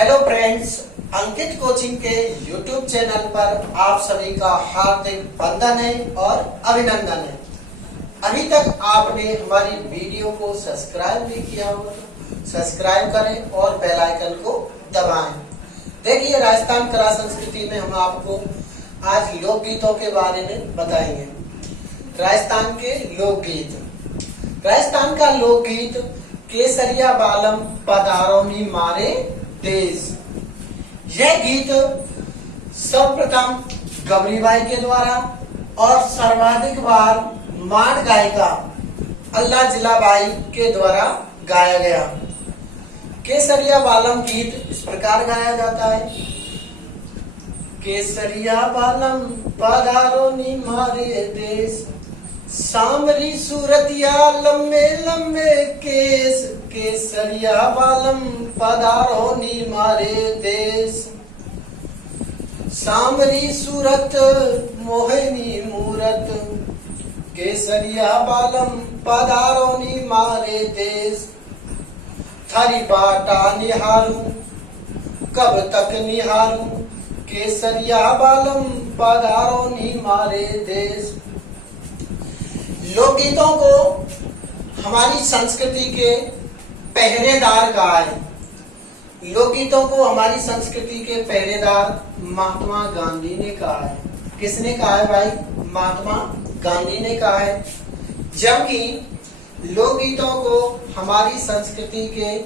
Hello friends, अंकित coaching के YouTube channel पर आप सभी का हार्दिक वंदन है और अभिनंदन है। अभी तक आपने हमारी वीडियो को सब्सक्राइब नहीं किया हो तो सब्सक्राइब करें और बेल आइकन को दबाएं। देखिए, राजस्थान कला संस्कृति में हम आपको आज लोकगीतों के बारे में बताएंगे। राजस्थान के लोकगीत। राजस्थान का लोकगीत केसरिया बालम पधारो मी मारे देश। यह गीत सर्वप्रथम गबरीबाई के द्वारा और सर्वाधिक बार मांड गायिका अल्लाह जिलाबाई के द्वारा गाया गया। केसरिया बालम गीत इस प्रकार गाया जाता है। केसरिया बालम पधारो नी मारे देश, सांवरी सूरतिया लंबे लंबे केस, केसरिया बालम पधारो नी मारे देश। सांवरी सूरत मोहिनी मूरत, केसरिया बालम पधारो नी मारे देश। थारी बाटा निहारू कब तक निहारू, केसरिया बालम पधारो नी मारे देश। लोकगीतों को हमारी संस्कृति के पहरेदार कहा है। लोकगीतों को हमारी संस्कृति के पहरेदार महात्मा गांधी ने कहा है। किसने कहा है भाई? महात्मा गांधी ने कहा है। जबकि लोकगीतों को हमारी संस्कृति के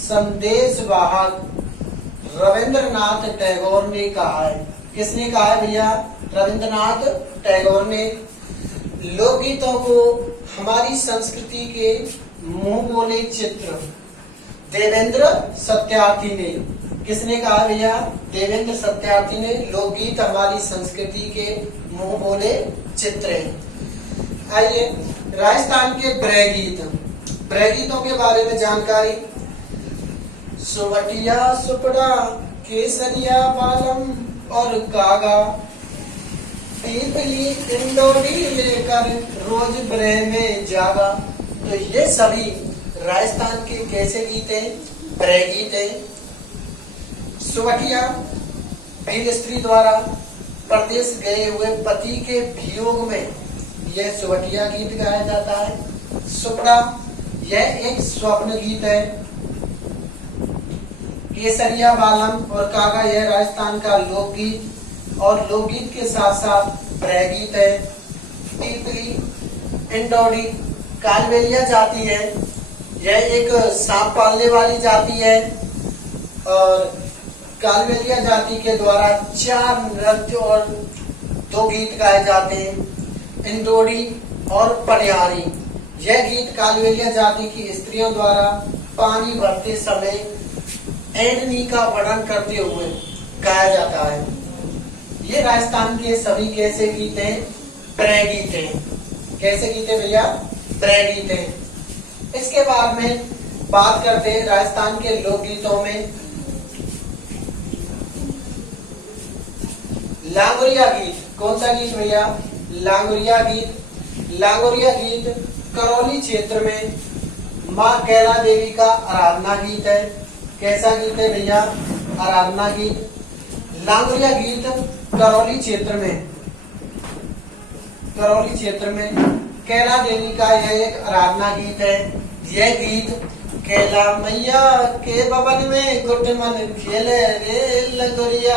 संदेश वाहक रविंद्रनाथ टैगोर ने कहा है। किसने कहा है भैया? रविंद्रनाथ टैगोर ने। लोकगीतों को हमारी संस्कृति के मुंह बोले चित्र देवेंद्र सत्यार्थी ने। किसने कहा भैया? देवेंद्र सत्यार्थी ने। लोकगीत हमारी संस्कृति के मुंह बोले चित्र हैं। आइए, राजस्थान के ब्रहगीत। ब्रहगीतों के बारे में जानकारी। सुवटिया सुपड़ा केसरिया बालम और कागा, पीपली इंडोरी लेकर रोज ब्रह में जागा। तो ये सभी राजस्थान के कैसे गीत हैं? ब्रह गीत हैं। सुवटिया वीर स्त्री द्वारा परदेश गए हुए पति के वियोग में यह सुवटिया गीत गाया जाता है। सुपड़ा यह एक स्वप्न गीत है। केसरिया बालम और कागा यह राजस्थान का लोकगीत और लोकगीत के साथ साथ ब्रहगीत है। पीपली इंडोरी कालबेलिया जाति है। यह एक सांप पालने वाली जाति है और कालबेलिया जाति के द्वारा 4 नृत्य और 2 गीत गाए जाते हैं। इंडोरी और पनियारी। यह गीत कालबेलिया जाति की स्त्रियों द्वारा पानी भरते समय एंडनी का वर्णन करते हुए गाया जाता है। ये राजस्थान के सभी कैसे गीत हैं? ब्रह गीत हैं। कैसे गीत हैं भैया? ब्रह गीत हैं। इसके बाद में बात करते हैं राजस्थान के लोकगीतों में लांगुरिया गीत। कौन सा गीत भैया? लांगुरिया गीत। लांगुरिया गीत करौली क्षेत्र में माँ कैला देवी का आराधना गीत है। कैसा गीत है भैया? आराधना गीत। लांगुरिया गीत करौली क्षेत्र में कैला देवी का यह एक आराधना गीत है। यह गीत कैला मैया के भवन में गुटमन खेले रे लंगोरिया,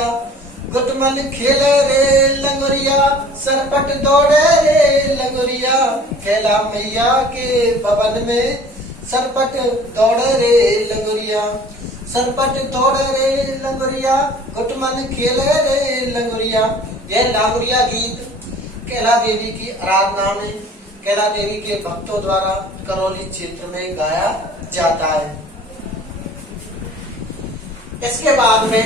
गुटमन खेले रे लंगोरिया, सरपट दौड़े रे लंगोरिया। कैला मैया के भवन में सरपट दौड़े रे लंगोरिया, सरपट दौड़े रे लंगोरिया, गुटमन खेले रे लंगोरिया। यह लांगुरिया गीत कैला देवी की आराधना में कैला देवी के भक्तों द्वारा करौली क्षेत्र में गाया जाता है। इसके बाद में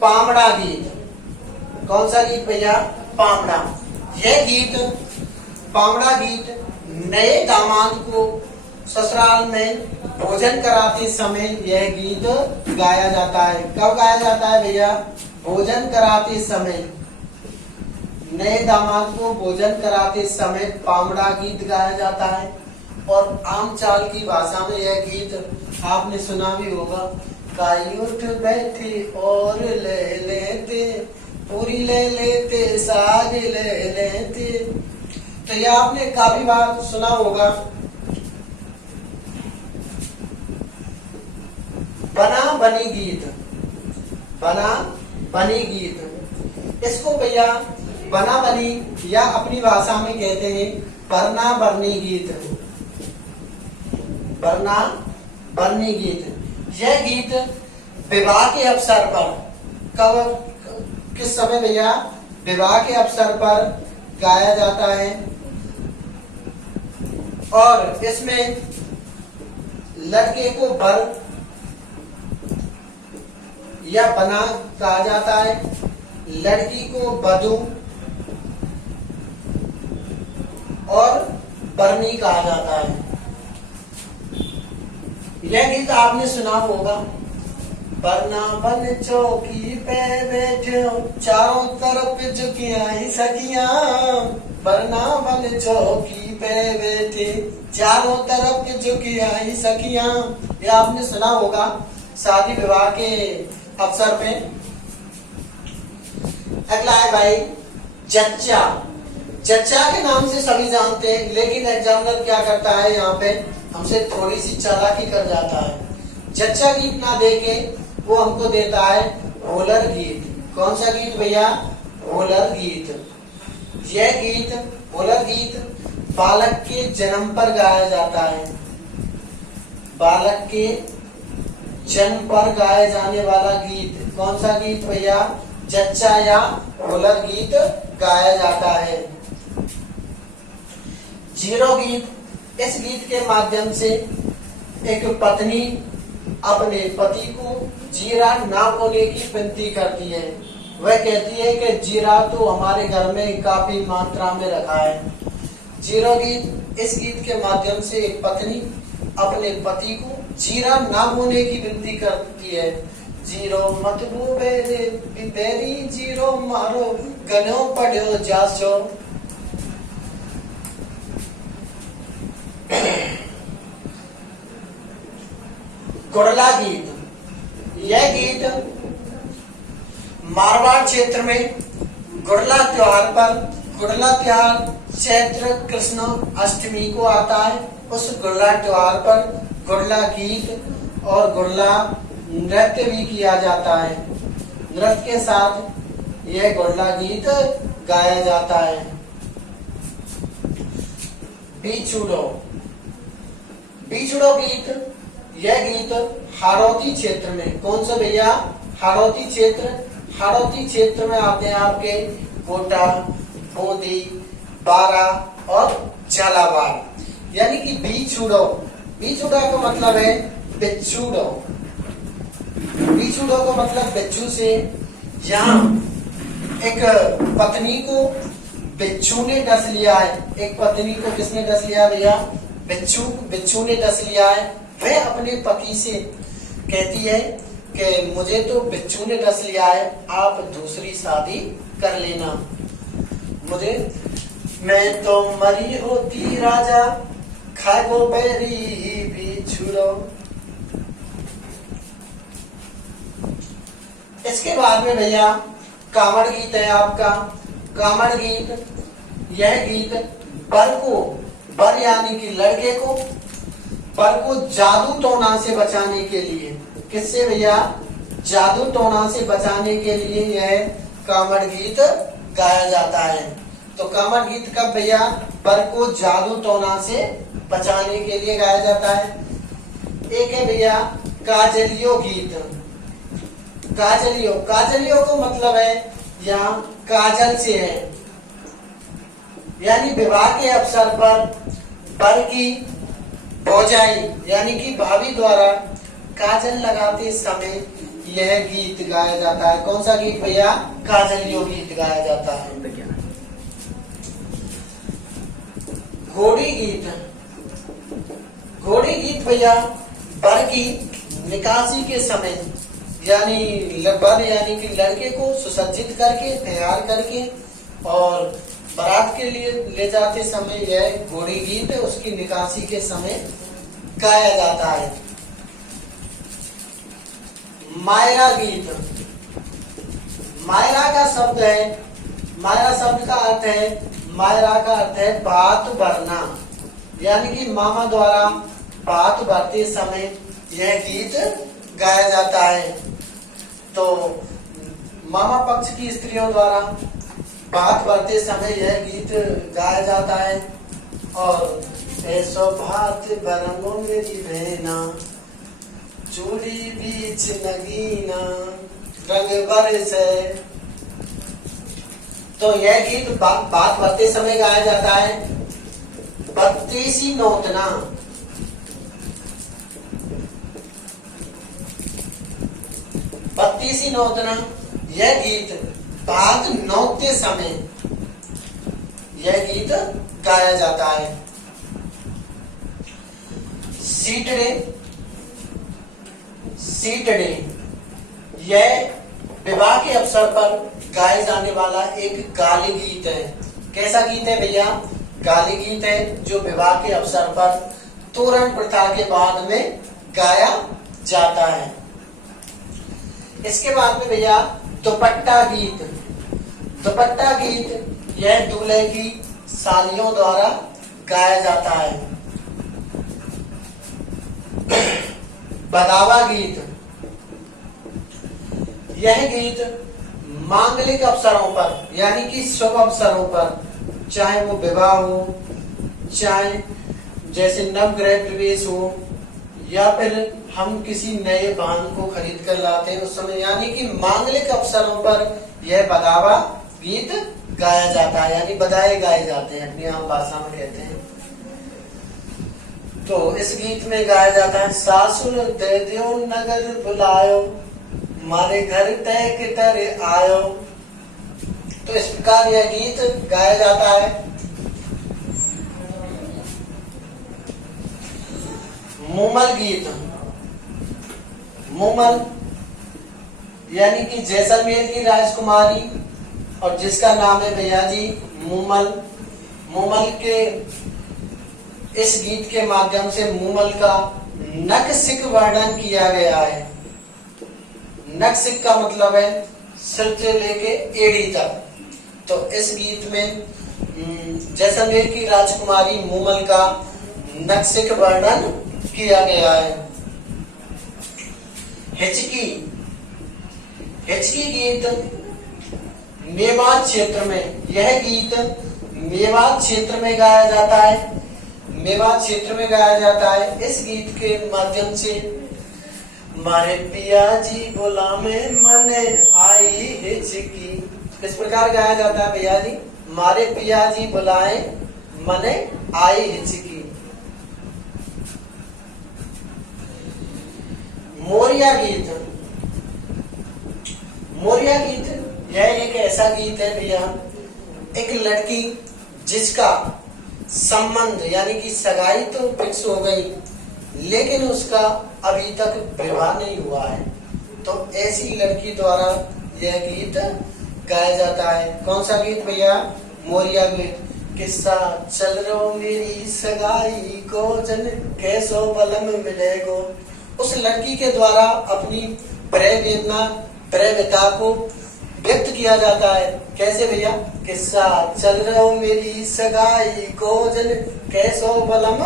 पामड़ा गीत। कौन सा गीत भैया? पामड़ा। यह गीत पामड़ा गीत नए दामाद को ससुराल में भोजन कराते समय यह गीत गाया जाता है। कब गाया जाता है भैया? भोजन कराते समय। नए दामाद को भोजन कराते समय पामड़ा गीत गाया जाता है। और आम चाल की भाषा में यह गीत आपने सुना भी होगा काई उठ बैठी और ले लेते, पूरी ले लेते, साग ले लेते। तो ये आपने काफी बार सुना होगा। बना बनी गीत, बना बनी गीत, इसको भैया बना बनी या अपनी भाषा में कहते हैं बरना बरनी गीत, बरना बरनी गीत। यह गीत विवाह के अवसर पर, कब किस समय भैया? विवाह के अवसर पर गाया जाता है और इसमें लड़के को बर या बना कहा जाता है, लड़की को बधू और बरनी कहा जाता है। यह गीत आपने सुना होगा। बरना बन चौकी पे बैठे, चारों तरफ झुकियां ही सखियां, बरना बन चौकी पे बैठे, चारों तरफ झुकियां ही सखियां। ये आपने सुना होगा शादी विवाह के अवसर पे। अगला है भाई जच्चा। जच्चा के नाम से सभी जानते हैं, लेकिन एग्जामिनर क्या करता है यहाँ पे हमसे थोड़ी सी चालाकी कर जाता है। जच्चा गीत ना देके वो हमको देता है होलर गीत। कौन सा गीत भैया? होलर गीत। यह गीत, होलर गीत बालक के जन्म पर गाया जाता है। बालक के जन्म पर गाए जाने वाला गीत। कौन सा गीत भैया? जच्चा या होलर गीत गाया जाता है। जीरो गीत, इस गीत के माध्यम से एक पत्नी अपने पति को जीरा ना होने की विनती करती है। वह कहती है कि जीरा तो हमारे घर में काफी मात्रा में रखा है। जीरो गीत, इस गीत के माध्यम से एक पत्नी अपने पति को जीरा ना होने की विनती करती है। जीरो मत बेरी जीरो मारो, गनो पढ़ो जासो। गुड़ला गीत, यह गीत मारवाड़ क्षेत्र में गुड़ला त्योहार पर, गुड़ला त्योहार चैत्र कृष्ण अष्टमी को आता है। उस गुड़ला त्योहार पर गुड़ला गीत और गुड़ला नृत्य भी किया जाता है। नृत्य के साथ यह गुड़ला गीत गाया जाता है। बिछुड़ो, बिछुड़ो गीत, यह गीत हाड़ौती क्षेत्र में, कौन सा भैया? हाड़ौती क्षेत्र। हाड़ौती क्षेत्र में आते हैं आपके कोटा, बोदी, बारा और झालावाड़। यानी कि बिछुड़ो, बिछुड़ा का मतलब है बिच्छूड़ो। बिच्छूड़ो का मतलब बिच्छू से। यहाँ एक पत्नी को बिच्छू ने डस लिया है। एक पत्नी को किसने डस लिया भैया? बिच्छू ने डस लिया है। वह अपने पति से कहती है कि मुझे तो बिच्छू ने डस लिया है, आप दूसरी शादी कर लेना। मैं तो मरी होती राजा, खागो बैरी बिछुड़ो। इसके बाद में भैया कांवड़ गीत है आपका। कांवड़ गीत, यह गीत बर को, बर यानी कि लड़के को, बर को जादू टोना से बचाने के लिए, किससे भैया? जादू टोना से बचाने के लिए यह कांवड़ गीत गाया जाता है। तो कांवड़ गीत कब भैया? बर को जादू टोना से बचाने के लिए गाया जाता है। एक है भैया काजलियो गीत। काजलियो, काजलियो को मतलब है यहाँ काजल से है, यानी विवाह के अवसर पर बर की भौजाई यानी कि भाभी द्वारा काजल लगाते समय यह गीत गाया जाता है। कौन सा गीत भैया? काजलियो गीत गाया जाता है। घोड़ी गीत, घोड़ी गीत भैया बर की निकासी के समय, यानी बर यानी कि लड़के को सुसज्जित करके, तैयार करके और बारात के लिए ले जाते समय यह घोड़ी गीत उसकी निकासी के समय गाया जाता है। मायरा गीत। मायरा का शब्द है, मायरा शब्द का अर्थ है, मायरा का अर्थ है भात भरना, यानी कि मामा द्वारा भात भरते समय यह गीत गाया जाता है। तो मामा पक्ष की स्त्रियों द्वारा भात भरते समय यह गीत गाया जाता है। और ऐसो भात भरमो मेरी बहना, चूड़ी बीच नगीना, रंग बरसे। तो यह गीत भात भरते समय गाया जाता है। बत्तीसी नौतना, बत्तीसी नौतना, यह गीत भात नौते समय यह गीत गाया जाता है। सीटड़े, सीटड़े, यह विवाह के अवसर पर गाए जाने वाला एक गाली गीत है। कैसा गीत है भैया? गाली गीत है, जो विवाह के अवसर पर तोरण प्रथा के बाद में गाया जाता है। इसके बाद में भैया दुपट्टा गीत। दुपट्टा गीत यह दूल्हे की सालियों द्वारा गाया जाता है। बदावा गीत, यह गीत मांगलिक अवसरों पर, यानी कि शुभ अवसरों पर, चाहे वो विवाह हो, चाहे जैसे नवगृह प्रवेश हो, या फिर हम किसी नए वाहन को खरीद कर लाते हैं उस समय, यानी कि मांगलिक अवसरों पर यह बदावा गीत गाया जाता है, यानी बधाई गाए जाते हैं, अपनी आम भाषा में कहते हैं। तो इस गीत में गाया जाता है, सासुर दे दियो नगर बुलायो, मारे घर तय के तर आयो। तो इस प्रकार यह गीत गाया जाता है। मूमल गीत, मूमल यानी कि जैसलमेर की राजकुमारी और जिसका नाम है भैया जी मूमल। मूमल के इस गीत के माध्यम से मूमल का नखशिख वर्णन किया गया है। नखशिख का मतलब है सिर से लेके एड़ी तक। तो इस गीत में जैसलमेर की राजकुमारी मूमल का नखशिख वर्णन किया गया है। हिचकी, हिचकी गीत मेवात क्षेत्र में, यह गीत मेवात क्षेत्र में गाया जाता है। मेवात क्षेत्र में गाया जाता है। इस गीत के माध्यम से मारे पिया जी बोला में मने आई हिचकी, किस प्रकार गाया जाता है भैया जी? मारे पिया जी बुलाए मने आई हिचकी। मोरिया गीत, मोरिया गीत यह एक ऐसा गीत है भैया, एक लड़की जिसका संबंध यानी कि सगाई तो फिक्स हो गई, लेकिन उसका अभी तक विवाह नहीं हुआ है, तो ऐसी लड़की द्वारा यह गीत गाया जाता है। कौन सा गीत भैया? मोरिया गीत। किस्सा चल रो मेरी सगाई को, जन कैसो बलम मिलेगो। उस लड़की के द्वारा अपनी प्रेम वेदना, प्रेम व्यथा को व्यक्त किया जाता है। कैसे भैया? किस्सा चल रहो मेरी सगाई को, जन कैसो बलम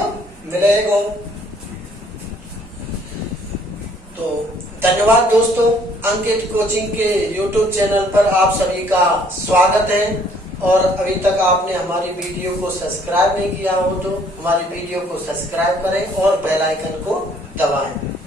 मिलेगो। तो धन्यवाद दोस्तों, अंकित कोचिंग के YouTube चैनल पर आप सभी का स्वागत है। और अभी तक आपने हमारी वीडियो को सब्सक्राइब नहीं किया हो तो हमारी वीडियो को सब्सक्राइब करें और बेल आइकन को दबाएं।